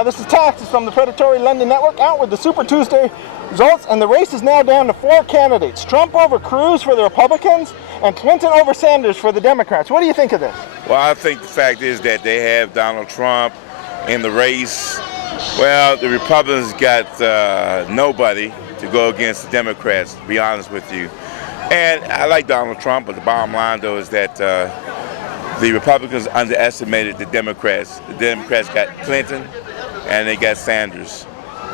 This is Taxes from the Predatory London Network, out with the Super Tuesday results, and the race is now down to 4 candidates. Trump over Cruz for the Republicans, and Clinton over Sanders for the Democrats. What do you think of this? Well, I think the fact is that they have Donald Trump in the race. Well, the Republicans got nobody to go against the Democrats, to be honest with you. And I like Donald Trump, but the bottom line, though, is that the Republicans underestimated the Democrats. The Democrats got Clinton, and they got Sanders.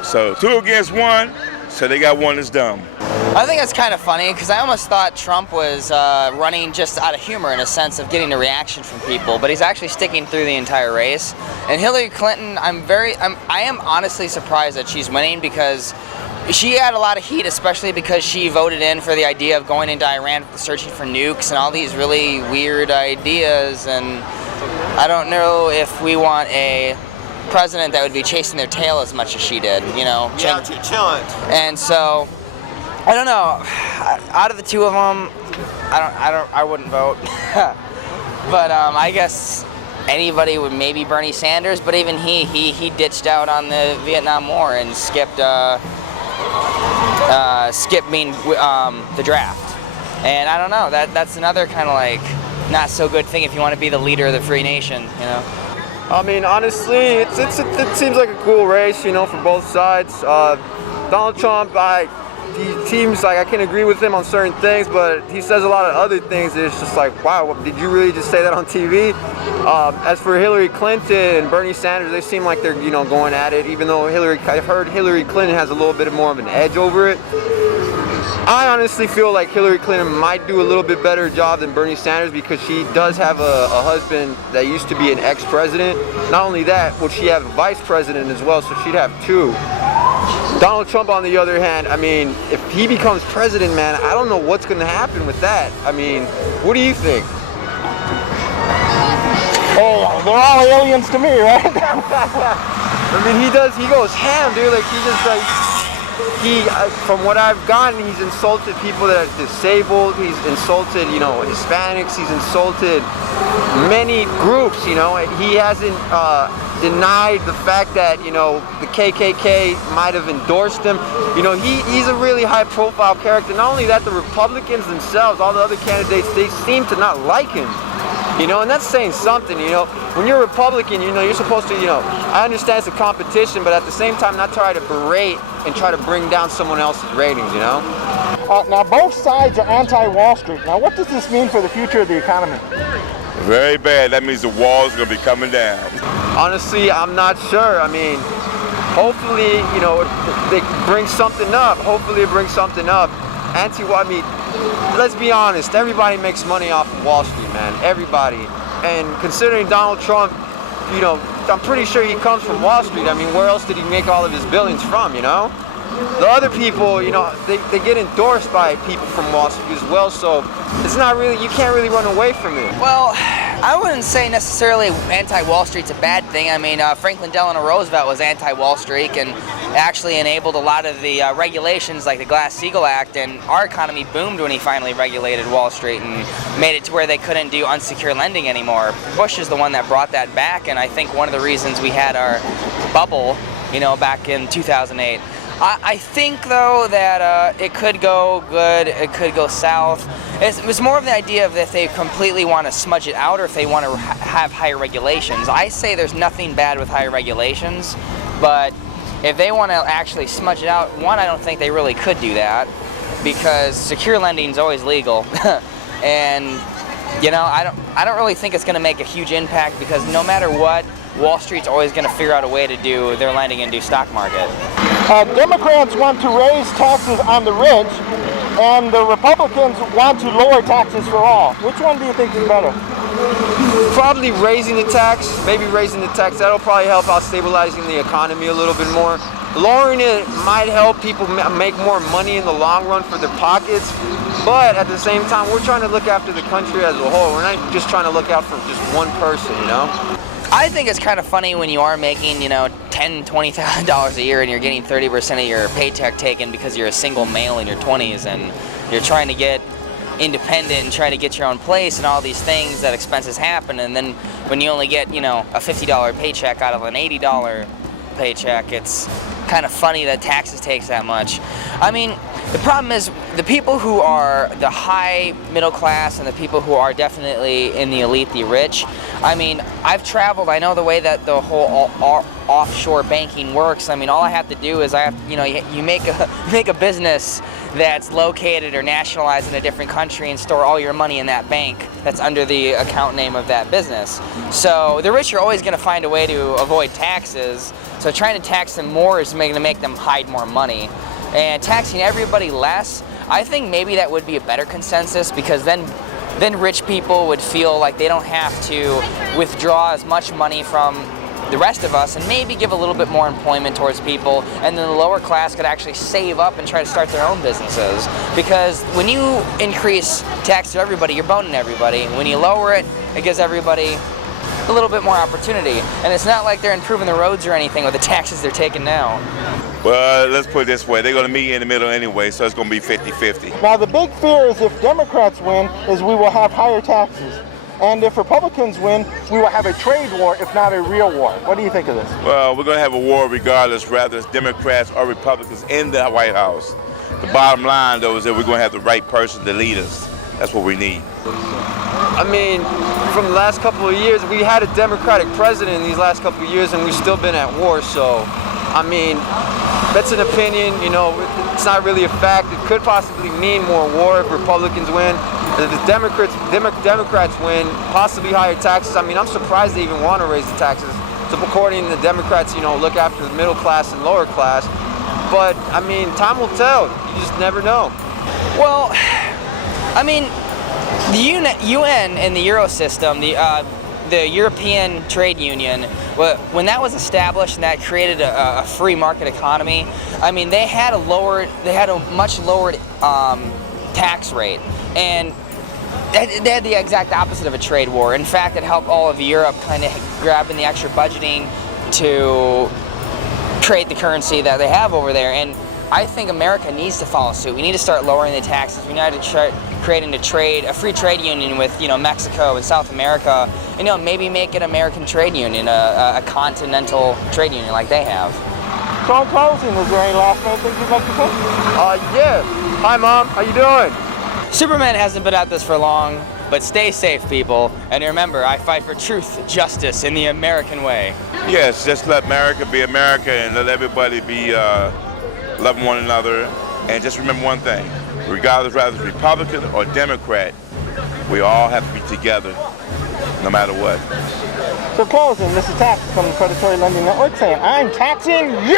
So 2 against 1, so they got one that's dumb. I think that's kind of funny, because I almost thought Trump was running just out of humor in a sense of getting a reaction from people, but he's actually sticking through the entire race. And Hillary Clinton, I am honestly surprised that she's winning, because she had a lot of heat, especially because she voted in for the idea of going into Iran searching for nukes and all these really weird ideas, and I don't know if we want a president that would be chasing their tail as much as she did, you know. Yeah, chilling. And so, I don't know. Out of the two of them, I wouldn't vote. But I guess anybody would, maybe Bernie Sanders. But even he ditched out on the Vietnam War and skipped being the draft. And I don't know. That's another kind of like not so good thing if you want to be the leader of the free nation, you know. I mean, honestly, it seems like a cool race, you know, for both sides. Donald Trump, he seems like I can agree with him on certain things, but he says a lot of other things that it's just like, wow, did you really just say that on TV? As for Hillary Clinton and Bernie Sanders, they seem like they're, you know, going at it, even though I've heard Hillary Clinton has a little bit more of an edge over it. I honestly feel like Hillary Clinton might do a little bit better job than Bernie Sanders, because she does have a husband that used to be an ex-president. Not only that, well, she have a vice president as well, so she'd have 2. Donald Trump, on the other hand, I mean, if he becomes president, man, I don't know what's going to happen with that. I mean, what do you think? Oh, they're all aliens to me, right? I mean, he goes ham, dude. Like, from what I've gotten, he's insulted people that are disabled. He's insulted, you know, Hispanics. He's insulted many groups, you know. He hasn't denied the fact that, you know, the KKK might have endorsed him. You know, he's a really high-profile character. Not only that, the Republicans themselves, all the other candidates, they seem to not like him. You know, and that's saying something, you know. When you're a Republican, you know, you're supposed to, you know, I understand it's a competition, but at the same time, not try to berate and try to bring down someone else's ratings, you know. Now, both sides are anti-Wall Street. Now, what does this mean for the future of the economy? Very bad. That means the wall's going to be coming down. Honestly, I'm not sure. I mean, hopefully, you know, they bring something up. Hopefully it brings something up. I mean, let's be honest, everybody makes money off of Wall Street, man. Everybody. And considering Donald Trump, you know, I'm pretty sure he comes from Wall Street. I mean, where else did he make all of his billions from, you know? The other people, you know, they get endorsed by people from Wall Street as well, so it's not really, you can't really run away from it. Well, I wouldn't say necessarily anti-Wall Street's a bad thing. I mean, Franklin Delano Roosevelt was anti-Wall Street and actually enabled a lot of the regulations like the Glass-Steagall Act, and our economy boomed when he finally regulated Wall Street and made it to where they couldn't do unsecured lending anymore. Bush is the one that brought that back, and I think one of the reasons we had our bubble, you know, back in 2008. I think, though, that it could go good, it could go south. It was more of the idea of if they completely want to smudge it out or if they want to have higher regulations. I say there's nothing bad with higher regulations, but if they want to actually smudge it out, one, I don't think they really could do that, because secure lending is always legal. And, you know, I don't really think it's going to make a huge impact, because no matter what, Wall Street's always going to figure out a way to do their lending and do stock market. Democrats want to raise taxes on the rich, and the Republicans want to lower taxes for all. Which one do you think is better? Probably raising the tax, maybe raising the tax. That'll probably help out stabilizing the economy a little bit more. Lowering it might help people make more money in the long run for their pockets, but at the same time, we're trying to look after the country as a whole. We're not just trying to look out for just one person, you know? I think it's kind of funny when you are making, you know, $10,000, $20,000 a year and you're getting 30% of your paycheck taken because you're a single male in your 20s and you're trying to get independent and try to get your own place and all these things, that expenses happen, and then when you only get, you know, a $50 paycheck out of an $80 paycheck, it's kind of funny that taxes takes that much. I mean, the problem is the people who are the high middle class and the people who are definitely in the elite, the rich. I mean, I've traveled. I know the way that the whole offshore banking works. I mean, all I have to do is you make a business that's located or nationalized in a different country and store all your money in that bank that's under the account name of that business. So the rich are always going to find a way to avoid taxes. So trying to tax them more is going to make them hide more money. And taxing everybody less, I think maybe that would be a better consensus, because then rich people would feel like they don't have to withdraw as much money from the rest of us and maybe give a little bit more employment towards people, and then the lower class could actually save up and try to start their own businesses. Because when you increase tax to everybody, you're boning everybody. When you lower it, it gives everybody a little bit more opportunity. And it's not like they're improving the roads or anything with the taxes they're taking now. Well, let's put it this way. They're going to meet in the middle anyway, so it's going to be 50-50. Now the big fear is if Democrats win is we will have higher taxes. And if Republicans win, we will have a trade war, if not a real war. What do you think of this? Well, we're going to have a war regardless, whether it's Democrats or Republicans in the White House. The bottom line, though, is that we're going to have the right person to lead us. That's what we need. I mean, from the last couple of years, we had a Democratic president in these last couple of years, and we've still been at war. So, I mean, that's an opinion. You know, it's not really a fact. It could possibly mean more war if Republicans win. If the Democrats win, possibly higher taxes. I mean, I'm surprised they even want to raise the taxes. So according to the Democrats, you know, look after the middle class and lower class. But, I mean, time will tell. You just never know. Well, I mean, the UN and the Euro system, the European Trade Union, when that was established and that created a free market economy, I mean, they had a much lowered tax rate, and they had the exact opposite of a trade war. In fact, it helped all of Europe kind of grab in the extra budgeting to trade the currency that they have over there. And I think America needs to follow suit. We need to start lowering the taxes. We need to start creating a free trade union with, you know, Mexico and South America. You know, maybe make an American trade union, a continental trade union like they have. So in closing, is there any last minute things you'd like to say? Yeah. Hi, Mom. How you doing? Superman hasn't been at this for long, but stay safe, people. And remember, I fight for truth, justice, in the American way. Yes, just let America be America and let everybody be loving one another. And just remember one thing, regardless whether it's Republican or Democrat, we all have to be together, no matter what. So closing, this is Tax from the Predatory Lending Network saying, I'm taxing you!